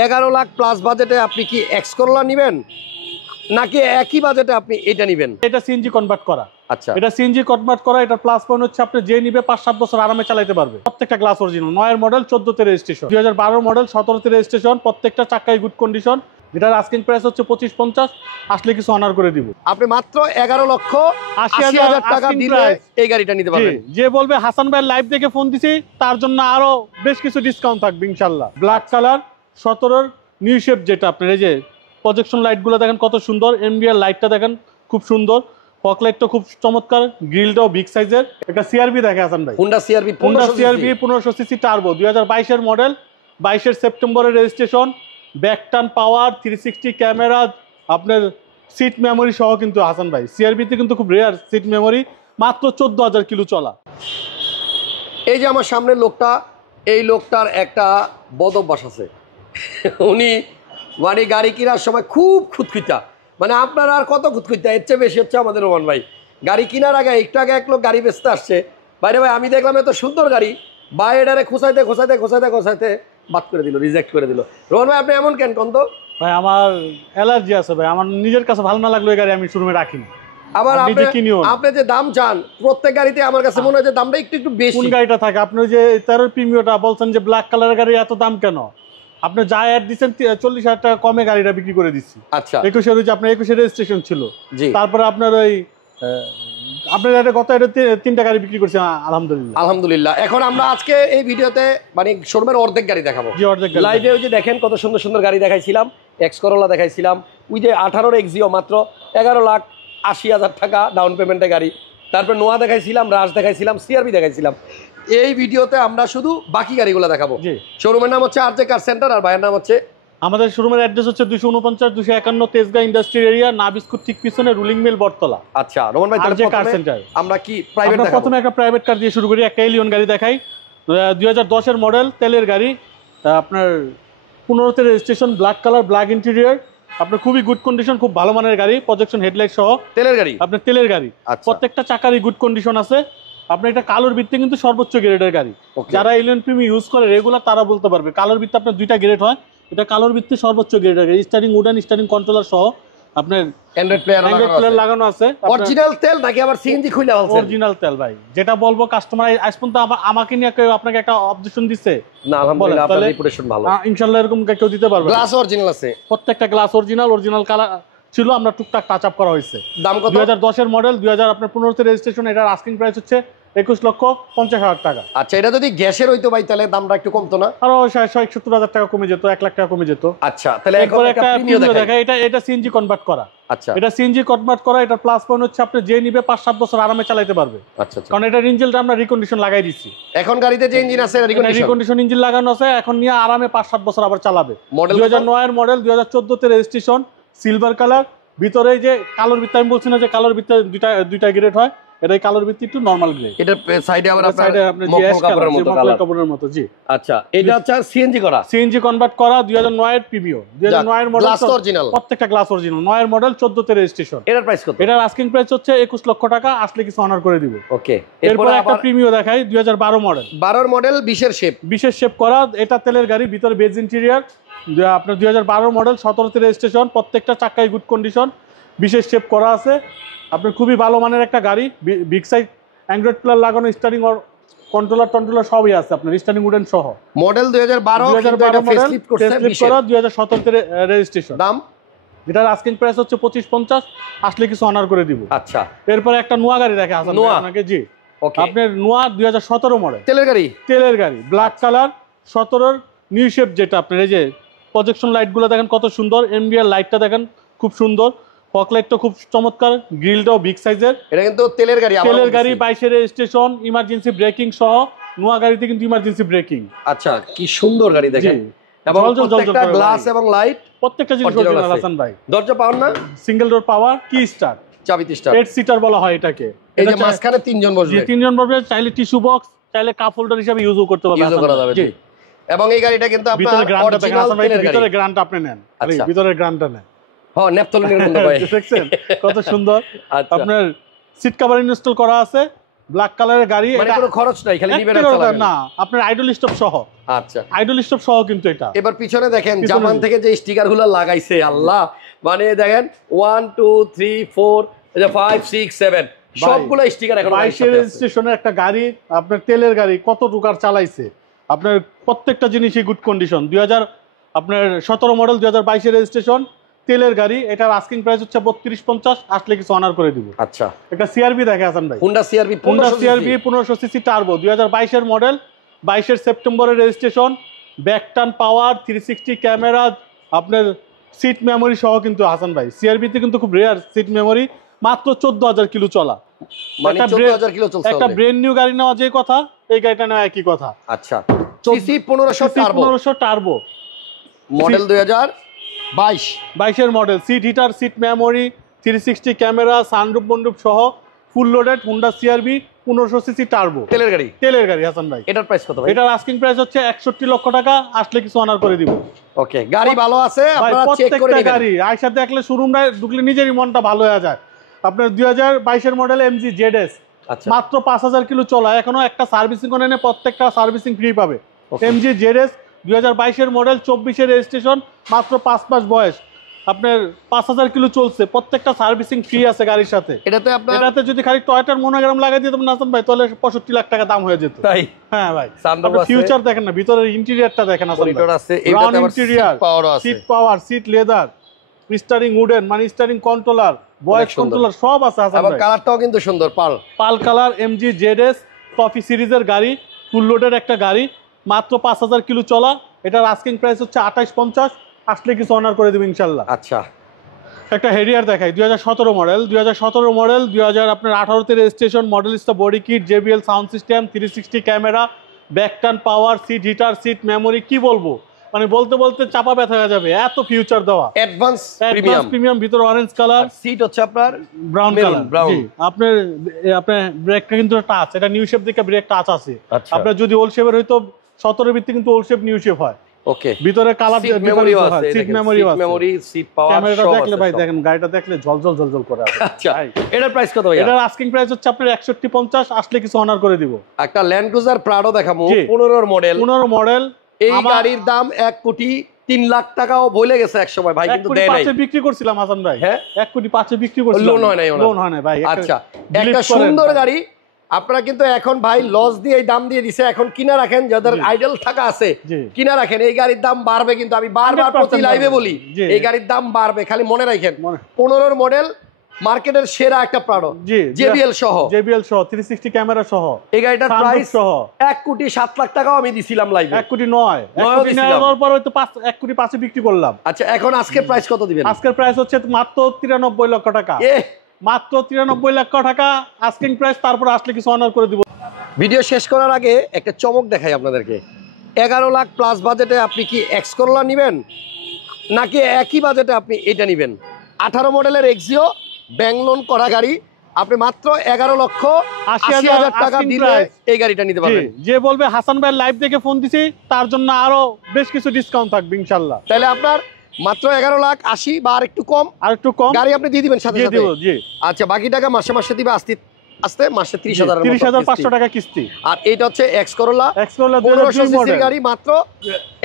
11 lakh plus বাজেটে আপনি কি এক্স করোলা নেবেন নাকি একই বাজেটে আপনি এটা নেবেন? এটা সিএনজি কনভার্ট করা। আচ্ছা, এটা সিএনজি কনভার্ট করা। এটা প্লাস পয়েন্ট হচ্ছে আপনি যে নিবে 5-7 বছর আরামে চালাতে পারবে। প্রত্যেকটা গ্লাস অরিজিনাল, 9 এর মডেল, 14 তে রেজিস্ট্রেশন, 2012 মডেল, 17 তে রেজিস্ট্রেশন, প্রত্যেকটা চাকাই গুড কন্ডিশন। যেটার আস্কিং প্রাইস হচ্ছে 25-50, আসলে কিছু অনার করে দিব। আপনি মাত্র 11,80,000 টাকা দিলে এই গাড়িটা নিতে পারবেন। যে বলবে হাসান ভাই লাইভ দেখে ফোন দিছি, তার জন্য আরো বেশ কিছু ডিসকাউন্ট থাকবে ইনশাআল্লাহ। ব্ল্যাক কালার 17 নিউ শেপ, যেটা আপনার এই যে প্রজেকশন লাইটগুলো দেখেন কত সুন্দর, এমবিআর লাইটটা দেখেন খুব সুন্দর, ফগ লাইটটা খুব চমৎকার, গ্রিলটাও বিগ সাইজের। একটা সিআরবি দেখে হাসান ভাই, হোন্ডা সিআরবি 1500 সিসি টার্বো, 2022 এর মডেল, 22 সেপ্টেম্বরের রেজিস্ট্রেশন, ব্যাকটার্ন পাওয়ার, 360 ক্যামেরা, আপনার সিট মেমোরি সহ। কিন্তু হাসান ভাই সিআরবিতে কিন্তু খুব রেয়ার সিট মেমোরি, মাত্র 14,000 কিলো চলা। এই যে আমার সামনের লোকটা, এই লোকটার একটা বদ অভ্যাস আছে। উনি মানে গাড়ি কেনার সময় খুব খুঁতখুঁতা, মানে আপনার আর কত খুঁতখুঁতা, এর চেয়ে বেশি হচ্ছে আমাদের রোমান ভাই। গাড়ি কেনার আগে একটু আগে এক লোক গাড়ি বেচতে আসছে, বাইরে ভাই আমি দেখলাম এত সুন্দর গাড়ি, ভাই এটারে খোঁচাইতে বাদ করে দিল, রিজেক্ট করে দিল। রোমান ভাই আপনি এমন কেন কোন তো? ভাই আমার অ্যালার্জি আছে ভাই, আমার নিজের কাছে ভালো না লাগলো এই গাড়ি আমি শোরুমে রাখি না। আবার আপনি যে দাম চান প্রত্যেক গাড়িতে, আমার কাছে মনে হয় যে দামটা একটু বেশি। কোন গাড়িটা থাকে আপনি যে 13 প্রিমিয়ামটা বলছেন যে ব্ল্যাক কালারের গাড়ি এত দাম কেন? আপনি যা অ্যাড দিচ্ছেন 40,000 টাকা কমে গাড়িটা বিক্রি করে দিচ্ছি। আচ্ছা, 21 যে আপনার 21 রেজিস্ট্রেশন ছিল, তারপরে আপনার ওই আপনার গত 3টা গাড়ি বিক্রি করছি আলহামদুলিল্লাহ। এখন আমরা আজকে এই ভিডিওতে মানে শোরুমের অর্ধেক গাড়ি দেখাবো। লাইভে ওই যে দেখেন কত সুন্দর সুন্দর গাড়ি দেখাইছিলাম, এক্স করোলা দেখাইছিলাম, ওই যে 18 এক্সিও মাত্র 11,80,000 টাকা ডাউন পেমেন্টে গাড়ি, তারপর নোয়া দেখাইছিলাম, রাশ দেখাইছিলাম, সিআরবি দেখাইছিলাম। এই ভিডিওতে আমরা শুধু বাকি গাড়িগুলো দেখাবো। শোরুমের নাম হচ্ছে আরজে কার সেন্টার, আর ভাইয়ের নাম হচ্ছে, আমাদের শোরুমের অ্যাড্রেস হচ্ছে 249-251 তেজগাঁ ইন্ডাস্ট্রিয়াল এরিয়া, না বিস্কুট ঠিক পিছনে, রুলিং মিল বটতলা। আচ্ছা রোমান ভাই, আরজে কার সেন্টার। আমরা কি প্রাইভেট দেখাবো? প্রথমে একটা প্রাইভেট কার দিয়ে শুরু করি, একটা এলিয়ন গাড়ি দেখাই, 2010 এর মডেল, তেলের গাড়ি, আপনার 15 তে registration, black colour, black interior, আপনার খুবই গুড কন্ডিশন, খুব ভালো মানের গাড়ি, প্রজেকশন হেডলাইট সহ তেলের গাড়ি, আপনার তেলের গাড়ি। প্রত্যেকটা চাকারই গুড কন্ডিশন আছে। আপনার এটা কালোর ভিত্তি কিন্তু সর্বোচ্চ গ্রেডের গাড়ি। যারা এলিয়ন প্রিমি ইউজ করে রেগুলার তারা বলতে পারবে, কালোর ভিত্তি আপনার 2টা গ্রেড হয়, এটা কালোর ভিত্তি সর্বোচ্চ গ্রেডের গাড়ি, স্টারিং উডেন, স্টারিং কন্ট্রোলার সহ, আপনার অ্যান্ড্রয়েড প্লেয়ার লাগানো আছে। অরিজিনাল তেল নাকি আবার সিএনজি খুলে আছে? অরিজিনাল তেল ভাই, যেটা বলবো কাস্টমার আজ পর্যন্ত আমাকে নিয়ে কেউ আপনাকে একটা অবজেকশন দিচ্ছে না? আলহামদুলিল্লাহ আপনার রেপুটেশন ভালো, ইনশাআল্লাহ এরকম কেউ দিতে পারবে। গ্লাস অরিজিনাল আছে, প্রত্যেকটা গ্লাস অরিজিনাল কালার ছিল, আমরা টুকটাক টাচ আপ করা হয়েছে। দাম কত? 2010 এর মডেল, 2015 তে রেজিস্ট্রেশন, এটার আস্কিং প্রাইস হচ্ছে 21,50,000 টাকা। আচ্ছা, এটা যদি গ্যাসের হইতো ভাই তাহলে দামটা একটু কমতো না? আরো 60-70,000 টাকা কমে যেত, 1 লাখ টাকা কমে যেত। আচ্ছা, তাহলে এখন একটা প্রিমিয়াম দেখা, এটা সিএনজি কনভার্ট করা। আচ্ছা, এটা সিএনজি কনভার্ট করা, এটা প্লাস পয়েন্ট হচ্ছে আপনি যে নিবে 5-7 বছর আরামে চালাতে পারবে। আচ্ছা, কারণ এটা ইঞ্জিনটা আমরা রিকন্ডিশন লাগাই দিচ্ছি। এখন গাড়িতে যে ইঞ্জিন আছে রিকন্ডিশন ইঞ্জিন লাগানো আছে, এখন নিয়ে আরামে 5-7 বছর আবার চালাবে। 2009 এর মডেল, 2014 তে রেজিস্ট্রেশন, সিলভার কালার, ভিতরে যে কালোর ভিত্তি আমি বলছি না যে কালোর ভিত্তি দুইটা গ্রেড হয়, এটা কালোর ভিত্তি একটু নরমাল গ্রেড। এটা সাইডে আবার কাপড়ের মতো জি। আচ্ছা, এটা হচ্ছে সিএনজি কনভার্ট করা, 2009 এর প্রিমিয়াম, 2009 এর মডেল, গ্লাস অরিজিনাল, প্রত্যেকটা গ্লাস অরিজিনাল, 9 এর মডেল, 14 তে রেজিস্ট্রেশন। এটার প্রাইস কত? এটার আস্কিং প্রাইস হচ্ছে 21 লক্ষ টাকা, আসলে কিছু অনার করে দিব। ওকে, এরপর একটা প্রিমিয়াম দেখাই, 2012 মডেল, 12 মডেল, 20 শেপ করা, এটা তেলের গাড়ি, ভিতরে বেজ ইন্টেরিয়র, আপনার 2012 মডেল, 17 তে রেজিস্ট্রেশন, প্রত্যেকটা চাকাই গুড কন্ডিশন, বিশেষ শেপ করা আছে। আপনার খুবই ভালো মানের একটা গাড়ি, বিগ সাইজ, অ্যান্ড্রয়েড প্লেয়ার লাগানো, স্টারিং আর কন্ট্রোলার সবই আছে আপনার, স্টারিং উডেন সহ। মডেল 2012 মডেল, ফেসলিফট করা, 2017 তে রেজিস্ট্রেশন। দাম, যেটার আস্কিং প্রাইস হচ্ছে 25-50, আসলে কিছু অনার করে দিব। আচ্ছা, এরপরে একটা নোয়া গাড়ি দেখে হাসান আপনাকে, জি আপনার নোয়া 2017 মডেল, তেলের গাড়ি, ব্ল্যাক কালার, 17 নিউ শেপ, যেটা আপনার এই যে প্রজেকশন লাইটগুলো দেখেন কত সুন্দর, এমবিআর লাইটটা দেখেন খুব সুন্দর, ফগ লাইটটা খুব চমৎকার, গ্রিলটাও বিগ সাইজের। এটা কিন্তু তেলের গাড়ি, 22 এর রেজিস্ট্রেশন, ইমার্জেন্সি ব্রেকিং সহ, নোয়া গাড়িতে কিন্তু ইমার্জেন্সি ব্রেকিং। আচ্ছা, কি সুন্দর গাড়ি দেখেন, এবং প্রত্যেকটা গ্লাস এবং লাইট, প্রত্যেকটা জিনিস অরিজিনাল হাসান ভাই। দরজা পাওয়ার না, সিঙ্গেল ডোর পাওয়ার, কি স্টার, চাবিতে স্টার, 8 সিটার বলা হয় এটাকে। এই যে মাঝখানে 3 জন বসবে, 3 জন বসবে, চাইলে টিস্যু বক্স, চাইলে কাপ হোল্ডার হিসেবে ইউজও করতে পারবে। জি, এবং এই গাড়িটা কিন্তু আপনার অরিজিনাল তেলের গাড়ি। ভিতরের গ্রান্টটা আপনি নেন, ভিতরের গ্রান্টটা নেন। হ্যাঁ, নেপথলিনের মতো ভাই, দেখছেন কত সুন্দর। আপনার সিট কভার ইনস্টল করা আছে, ব্ল্যাক কালারের গাড়ি, মানে কোনো খরচ নাই, খালি নিবেন আর চালাবেন। না, আপনার আইডল স্টপ সহ। আচ্ছা, আইডল স্টপ সহ কিন্তু এটা। এবার পিছনে দেখেন জাপান থেকে যে স্টিকারগুলো লাগাইছে, আল্লাহ, মানে দেখেন 1 2 3 4 5 6 7 সবগুলো স্টিকার এখন 22 রেজিস্ট্রেশনের একটা গাড়ি, আপনার তেলের গাড়ি, কত টুকার চালাইছে, আপনার প্রত্যেকটা জিনিসই গুড কন্ডিশন। 2017 মডেল, 2022 রেজিস্ট্রেশন, তেলের গাড়ি। এটার আস্কিং প্রাইস হচ্ছে 3250, আসলে কিছু অনার করে দিব। আচ্ছা, এটা সিআরবি দেখে হাসান ভাই, হোন্ডা সিআরবি 1500 সিসি টার্বো, 2022 এর মডেল, 22 সেপ্টেম্বরের রেজিস্ট্রেশন, ব্যাক টার্ন পাওয়ার, 360 ক্যামেরা, আপনার সিট মেমোরি সহ কিন্তু হাসান ভাই। সিআরবিতে কিন্তু খুব রেয়ার সিট মেমোরি, মাত্র 14000 কিলো চলা, মানে 14000 কিলো চলছে। একটা ব্র্যান্ড নিউ গাড়ি নেওয়া যে কথা, এই গাড়িটা নেওয়া একই কথা। আচ্ছা, সিসি 1500 টার্বো, মডেল 2022 এর model, seat heater, seat memory, 360 camera, sunroof বনরুফ সহ, full loaded Honda CRV 1500 CC turbo, তেলের গাড়ি হাসান ভাই। এটার প্রাইস কত ভাই? এটার আস্কিং প্রাইস হচ্ছে 61 লক্ষ টাকা, আসলে কিছু অনার করে দিব। ওকে, গাড়ি ভালো আছে, ভাই আপনারা চেক করে প্রত্যেকটা নেবেন। গাড়ি আয়সা দেখলে শোরুমে ঢুকলে নিজেরই মনটা ভালো হয়ে যায়। আপনার 2022 এর মডেল এমজি জেডএস, আচ্ছা, মাত্র 5000 কিলো চলা, এখনো একটা সার্ভিসিং করে নেই, প্রত্যেকটা সার্ভিসিং ফ্রি পাবে। এমজি জেডএস 2022 এর মডেল, 24 এর রেজিস্ট্রেশন, মাত্র 5 মাস বয়স, আপনার 5000 কিলো চলছে, প্রত্যেকটা সার্ভিসিং ফ্রি আছে গাড়ির সাথে। এটাতে যদি খালি টয়টার মনোগ্রাম লাগাই দিতাম নাসান ভাই, তাহলে 65 লাখ টাকা দাম হয়ে যেত। তাই? হ্যাঁ ভাই, সানরুফ আছে, ফিউচার দেখেন না, ভিতরের ইন্টেরিয়রটা দেখেন, মনিটর আছে, এটাতে আবার সিট পাওয়ার আছে, seat power, seat leather, steering wooden, মানে স্টিয়ারিং কন্ট্রোলার, ভয়েস কন্ট্রোলার সব আছে হাসান আবার ভাই। কালারটাও কিন্তু সুন্দর, পাল কালার, এমজি জেডএস টফি সিরিজের গাড়ি, ফুল লোডের একটা গাড়ি, মাত্র 5000 কিলো চলা। এটার আস্কিং প্রাইস হচ্ছে 2850, আসলে কিছু অনার করে দেব ইনশাল্লাহ। আচ্ছা, একটা হেরিয়ার দেখাই, 2017 মডেল, 2018 তে রেজিস্ট্রেশন, মডেল ইস body kit, JBL sound system, 360 camera, back turn power, seat heater, seat memory, কি বলবো, মানে বলতে বলতে চাপা ব্যথা হয়ে যাবে, এত ফিউচার দেওয়া, অ্যাডভান্স প্রিমিয়াম, ভিতরে অরেঞ্জ কালার, সিট হচ্ছে আপনার ব্রাউন কালার। আপনার ব্রেকটা কিন্তু টাচ, এটা নিউ শেপ দিকে ব্রেক টাচ আছে। আপনার যদি ওল্ড শেপের হইতো 17 ভিত্তি, কিন্তু ওল্ড শেপ নিউ শেপ হয়। ওকে, ভিতরে কালার মেমোরি আছে, সিট মেমোরি আছে, মেমোরি, সিট পাওয়ার, ক্যামেরাটা দেখলে ভাই দেখেন, গাড়িটা দেখলে ঝলঝল করে। আচ্ছা, এটার প্রাইস কত ভাই? এটার আস্কিং প্রাইস হচ্ছে আপনার 6150, আসলে কিছু অনার করে দিব। একটা ল্যান্ড ক্রুজার প্রাডো দেখাবো, 15 মডেল, এই গাড়ির দাম 1 কোটি 3 লাখ টাকাও বলে গেছে এক সময় ভাই, কিন্তু দেয় নাই। 1 কোটি 5 বিক্রি করছিলাম হাসান ভাই। হ্যাঁ, 1 কোটি 5 বিক্রি করছিলাম, লোন হয় নাই ভাই। আচ্ছা, একটা সুন্দর গাড়ি আপনারা কিন্তু এখন ভাই লস দিয়ে এই দাম দিয়ে দিছে, এখন কিনা রাখেন, যাদের আইডল থাকা আছে কিনা রাখেন, এই গাড়ির দাম বাড়বে, কিন্তু আমি বারবার প্রতি লাইভে বলি এই গাড়ির দাম বাড়বে, খালি মনে রাখেন। 15 মডেল, মার্কেটের সেরা একটা প্রাডো, জেবিএল সহ 360 ক্যামেরা সহ, এই গাড়িটার প্রাইস 1 কোটি 7 লাখ টাকাও আমি দিছিলাম লাইভে। 1 কোটি 9, 1 কোটি নেওয়ার পর হয়তো 1 কোটি 5 বিক্রি করলাম। আচ্ছা, এখন আজকের প্রাইস কত দিবেন? আজকের প্রাইস হচ্ছে মাত্র 93 লক্ষ টাকা, মাত্র 93 লক্ষ টাকা আস্কিং প্রাইস, তারপর আসলে কিছু অনার করে দিব। ভিডিও শেষ করার আগে একটা চমক দেখাই আপনাদেরকে। 11 লাখ প্লাস বাজেটে আপনি কি এক্স করোলা নেবেন, নাকি একই বাজেটে আপনি এটা নেবেন? 18 মডেলের এক্সিও ব্যাংক লোন করা গাড়ি, আপনি মাত্র 11,80,000 টাকা দিলে এই গাড়িটা নিতে পারবেন। যে বলবে হাসান ভাই লাইভ দেখে ফোন দিছি, তার জন্য আরো বেশ কিছু ডিসকাউন্ট থাকবে ইনশাআল্লাহ। তাহলে আপনার মাত্র 11,80,000 বা আর একটু কম গাড়ি আপনি দিয়ে দিবেন সাথে সাথে। আচ্ছা, বাকি টাকা মাসে মাসে দিবে আস্তে মাসে 30,500 টাকা কিস্তি। আর এটা হচ্ছে এক্স করোলা 1500 সিসির গাড়ি, মাত্র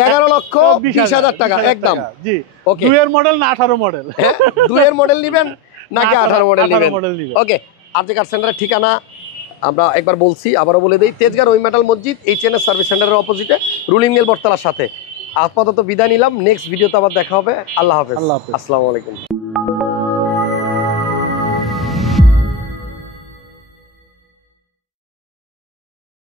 11,20,000 টাকা একদম। জি, ওকে, 2 এর মডেল না 18 মডেল? হ্যাঁ, 2 এর মডেল নেবেন নাকি 18 মডেল নেবেন? ওকে, আরজে কার সেন্টারের ঠিকানা আমরা একবার বলছি, আবারও বলে দেই, তেজগাঁও ওই মেটাল মসজিদ, এইচএনএস সার্ভিস সেন্টারের অপোজিটে, রুলিং মিল বটতলার সাথে। আপাতত বিদায় নিলাম, নেক্সট ভিডিওতে আবার দেখা হবে। আল্লাহ হাফেজ, আসসালামু আলাইকুম।